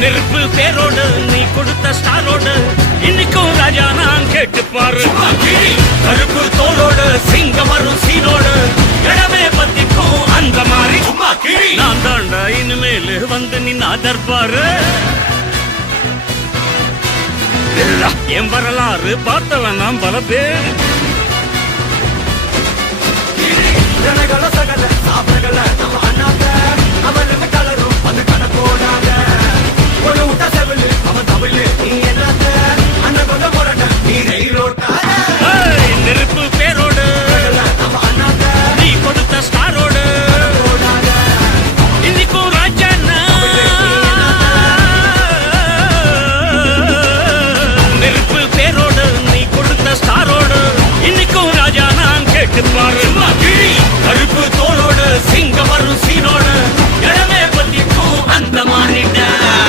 நெருப்பு பேரோடு நீ கொடுத்த ஸ்டாரோடு இன்னைக்கும் ராஜா நான் கேட்டு பாரு. கருப்பு தோளோடு சிங்கம் வரும் சீனோடு இடமே பத்திக்கும் அந்த மாதிரி நான் தாண்டா இனிமேல் வந்து நின் அதர்பாரு. என் வரலாறு பார்த்தவன் நாம் பல பேர். சகல சாப்பிடல நம்ம அண்ணாத்த அவனுக்கு கலரும் அது கணக்கோடாத